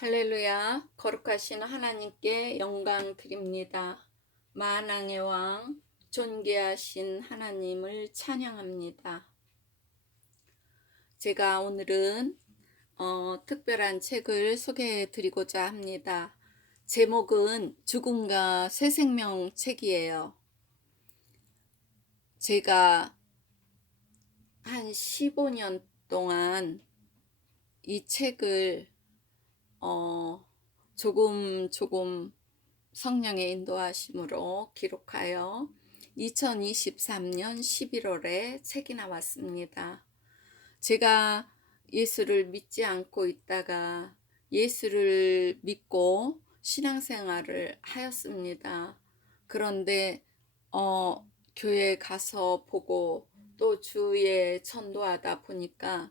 할렐루야, 거룩하신 하나님께 영광 드립니다. 만왕의 왕, 존귀하신 하나님을 찬양합니다. 제가 오늘은 어, 특별한 책을 소개해 드리고자 합니다. 제목은 죽음과 새 생명 책이에요. 제가 한 15년 동안 이 책을 어, 조금 조금 성령의 인도하심으로 기록하여 2023년 11월에 책이 나왔습니다. 제가 예수를 믿지 않고 있다가 예수를 믿고 신앙생활을 하였습니다. 그런데 어, 교회 가서 보고 또 주에 전도하다 보니까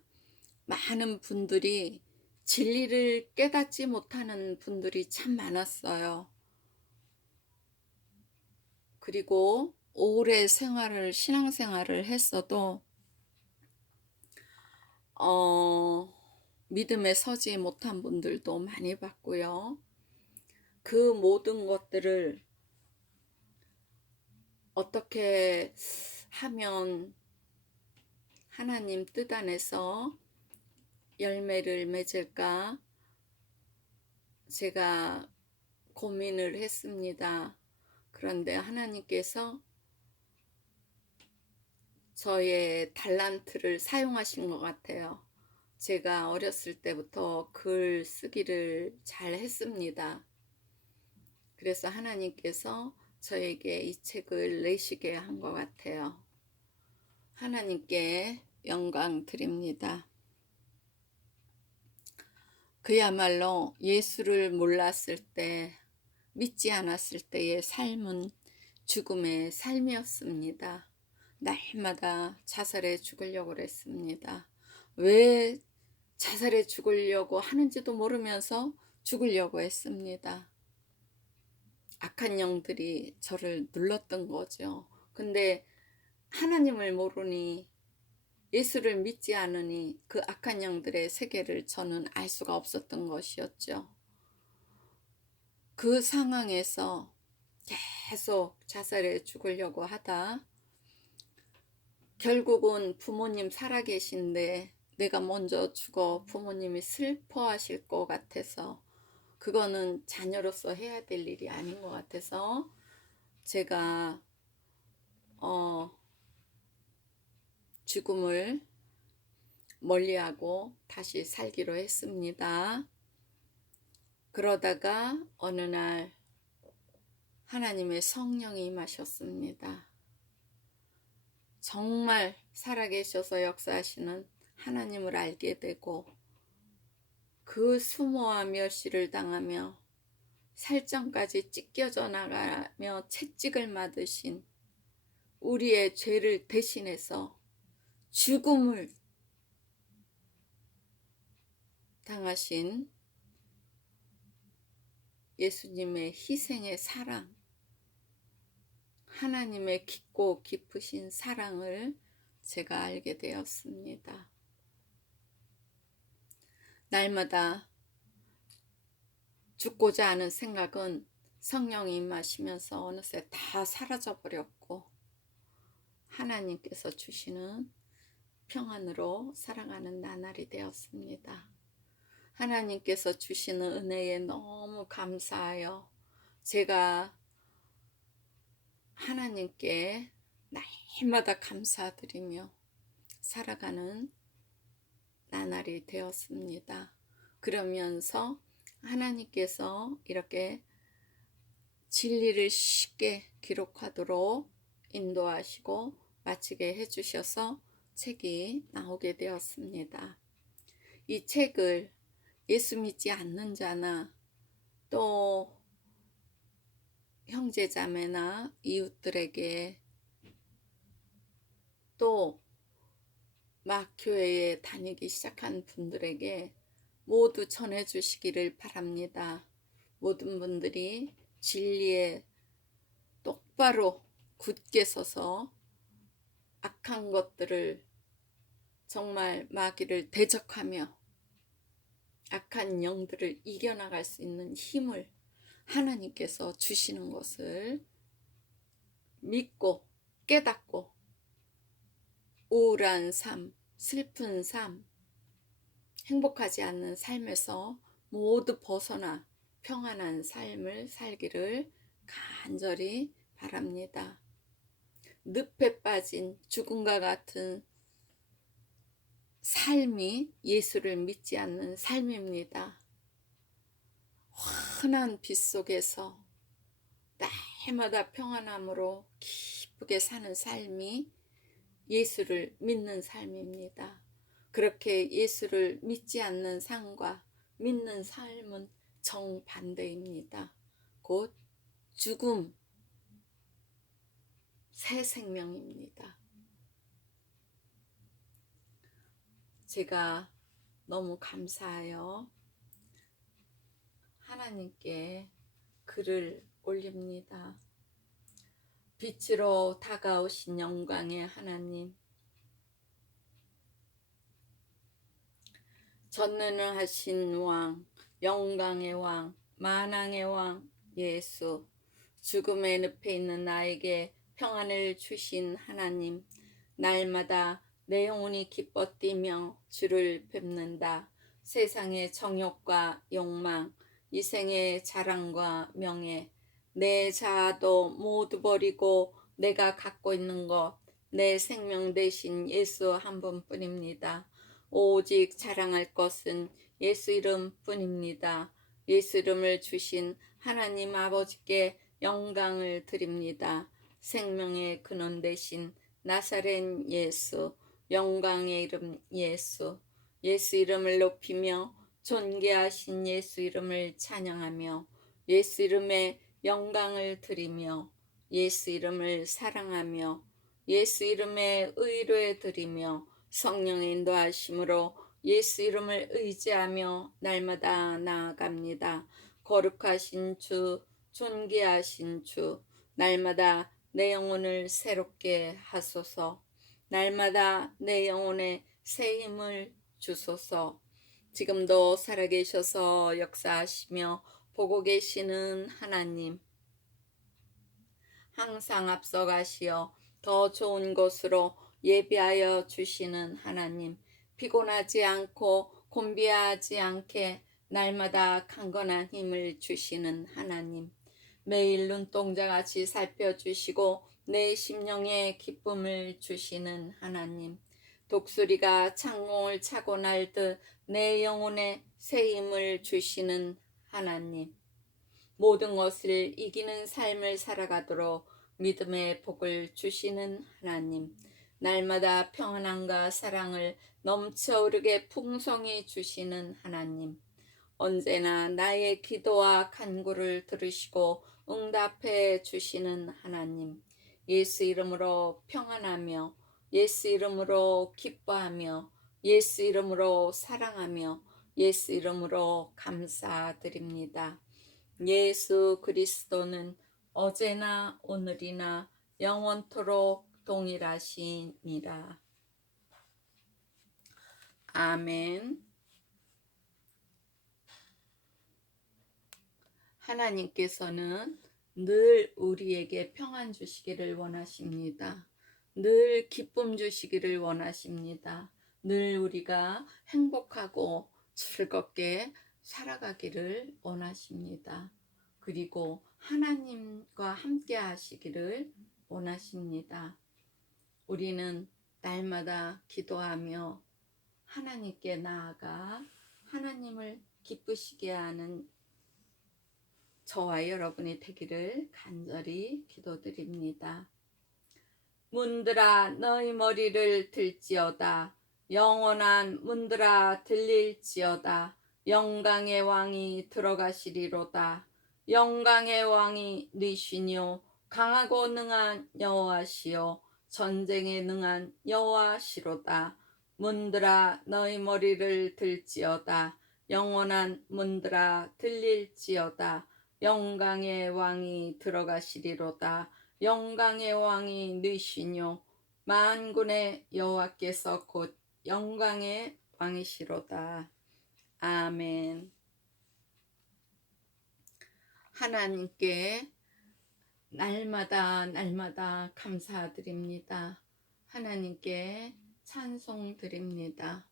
많은 분들이 진리를 깨닫지 못하는 분들이 참 많았어요. 그리고 오래 생활을, 신앙생활을 했어도, 어, 믿음에 서지 못한 분들도 많이 봤고요. 그 모든 것들을 어떻게 하면 하나님 뜻 안에서 열매를 맺을까 제가 고민을 했습니다. 그런데 하나님께서 저의 달란트를 사용하신 것 같아요. 제가 어렸을 때부터 글 쓰기를 잘 했습니다. 그래서 하나님께서 저에게 이 책을 내시게 한 것 같아요. 하나님께 영광 드립니다. 그야말로 예수를 몰랐을 때, 믿지 않았을 때의 삶은 죽음의 삶이었습니다. 날마다 자살해 죽으려고 했습니다. 왜 자살해 죽으려고 하는지도 모르면서 죽으려고 했습니다. 악한 영들이 저를 눌렀던 거죠. 근데 하나님을 모르니 예수를 믿지 않으니 그 악한 영들의 세계를 저는 알 수가 없었던 것이었죠. 그 상황에서 계속 자살해 죽으려고 하다 결국은 부모님 살아계신데 내가 먼저 죽어 부모님이 슬퍼하실 것 같아서 그거는 자녀로서 해야 될 일이 아닌 것 같아서 제가 어 죽음을 멀리하고 다시 살기로 했습니다. 그러다가 어느 날 하나님의 성령이 임하셨습니다. 정말 살아계셔서 역사하시는 하나님을 알게 되고 그 수모와 멸시를 당하며 살점까지 찢겨져 나가며 채찍을 맞으신 우리의 죄를 대신해서 죽음을 당하신 예수님의 희생의 사랑, 하나님의 깊고 깊으신 사랑을 제가 알게 되었습니다. 날마다 죽고자 하는 생각은 성령이 임하시면서 어느새 다 사라져 버렸고 하나님께서 주시는 평안으로 살아가는 나날이 되었습니다. 하나님께서 주시는 은혜에 너무 감사하여 제가 하나님께 날마다 감사드리며 살아가는 나날이 되었습니다. 그러면서 하나님께서 이렇게 진리를 쉽게 기록하도록 인도하시고 마치게 해주셔서 책이 나오게 되었습니다. 이 책을 예수 믿지 않는 자나 또 형제자매나 이웃들에게 또 막 교회에 다니기 시작한 분들에게 모두 전해 주시기를 바랍니다. 모든 분들이 진리에 똑바로 굳게 서서 악한 것들을 정말 마귀를 대적하며 약한 영들을 이겨나갈 수 있는 힘을 하나님께서 주시는 것을 믿고 깨닫고 우울한 삶, 슬픈 삶, 행복하지 않는 삶에서 모두 벗어나 평안한 삶을 살기를 간절히 바랍니다. 늪에 빠진 죽음과 같은 삶이 예수를 믿지 않는 삶입니다. 환한 빛 속에서 날마다 평안함으로 기쁘게 사는 삶이 예수를 믿는 삶입니다. 그렇게 예수를 믿지 않는 삶과 믿는 삶은 정반대입니다. 곧 죽음, 새 생명입니다. 제가 너무 감사하여 하나님께 글을 올립니다. 빛으로 다가오신 영광의 하나님, 전능하신 왕, 영광의 왕, 만왕의 왕, 예수, 죽음의 늪에 있는 나에게 평안을 주신 하나님, 날마다 내 영혼이 기뻐 뛰며 주를 뵙는다. 세상의 정욕과 욕망, 이생의 자랑과 명예, 내 자아도 모두 버리고 내가 갖고 있는 것, 내 생명 대신 예수 한 분뿐입니다. 오직 자랑할 것은 예수 이름 뿐입니다. 예수 이름을 주신 하나님 아버지께 영광을 드립니다. 생명의 근원 대신 나사렛 예수, 영광의 이름 예수, 예수 이름을 높이며 존귀하신 예수 이름을 찬양하며 예수 이름에 영광을 드리며 예수 이름을 사랑하며 예수 이름에 의뢰 드리며 성령의 인도하심으로 예수 이름을 의지하며 날마다 나아갑니다. 거룩하신 주, 존귀하신 주, 날마다 내 영혼을 새롭게 하소서. 날마다 내 영혼에 새 힘을 주소서. 지금도 살아계셔서 역사하시며 보고 계시는 하나님. 항상 앞서가시어 더 좋은 곳으로 예비하여 주시는 하나님. 피곤하지 않고 곤비하지 않게 날마다 강건한 힘을 주시는 하나님. 매일 눈동자같이 살펴주시고 내 심령에 기쁨을 주시는 하나님. 독수리가 창공을 차고 날 듯 내 영혼에 새 힘을 주시는 하나님. 모든 것을 이기는 삶을 살아가도록 믿음의 복을 주시는 하나님. 날마다 평안함과 사랑을 넘쳐오르게 풍성히 주시는 하나님. 언제나 나의 기도와 간구를 들으시고 응답해 주시는 하나님. 예수 이름으로 평안하며 예수 이름으로 기뻐하며 예수 이름으로 사랑하며 예수 이름으로 감사드립니다. 예수 그리스도는 어제나 오늘이나 영원토록 동일하시니라. 아멘. 하나님께서는 늘 우리에게 평안 주시기를 원하십니다. 늘 기쁨 주시기를 원하십니다. 늘 우리가 행복하고 즐겁게 살아가기를 원하십니다. 그리고 하나님과 함께 하시기를 원하십니다. 우리는 날마다 기도하며 하나님께 나아가 하나님을 기쁘시게 하는 저와 여러분이 되기를 간절히 기도드립니다. 문들아 너희 머리를 들지어다. 영원한 문들아 들릴지어다. 영광의 왕이 들어가시리로다. 영광의 왕이 니시뇨. 강하고 능한 여호와시요 전쟁에 능한 여호와시로다. 문들아 너희 머리를 들지어다. 영원한 문들아 들릴지어다 영광의 왕이 들어가시리로다. 영광의 왕이 느시뇨. 만군의 여호와께서 곧 영광의 왕이시로다. 아멘. 하나님께 날마다 날마다 감사드립니다. 하나님께 찬송 드립니다.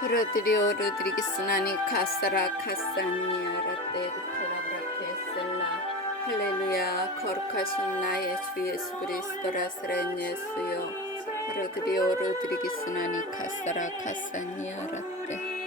흐르드리 오르 드리기스나니 카사라 카사니아라 테르칼라브라케셀라 할렐루야 거룩하신 나의 주 예수 그리스도라 스란 예수여. 흐르드리 오르 드리기스나니 카사라 카사니아라 테